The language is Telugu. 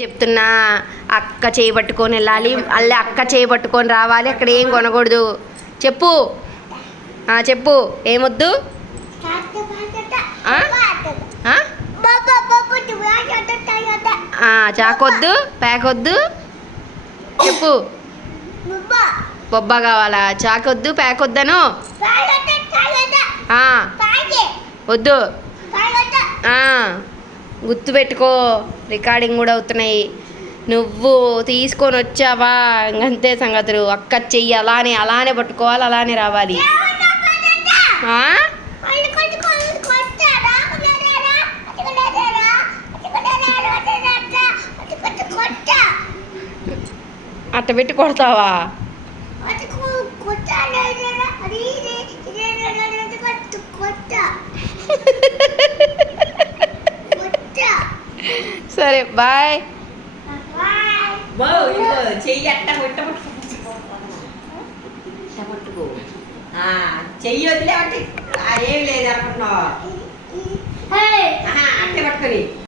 చెప్తున్నా అక్క చేయి పట్టుకొని వెళ్ళాలి మళ్ళీ అక్క చేయి పట్టుకొని రావాలి అక్కడ ఏం కొనకూడదు. చెప్పు. చెప్పు. ఏమొద్దు? ఆ? చాకొద్దు ప్యాకొద్దు. చెప్పు. బొబ్బా కావాలా? చాకొద్దు ప్యాకొద్దను. వద్దు. గుర్తుపెట్టుకో రికార్డింగ్ కూడా అవుతున్నాయి. నువ్వు తీసుకొని వచ్చావా? ఇంకంతే సంగతులు అక్క చెయ్యి అలానే అలానే పట్టుకోవాలి అలానే రావాలి. అట్ట పెట్టి కొడతావా? సరే బాయ్. చెయ్యి అట్ట కొట్ట పట్టుకో. ఆ, చెయ్యి వదిలే అంటే ఏం లేదు అనుకుంటున్నావు? అట్టే పట్టుకొని.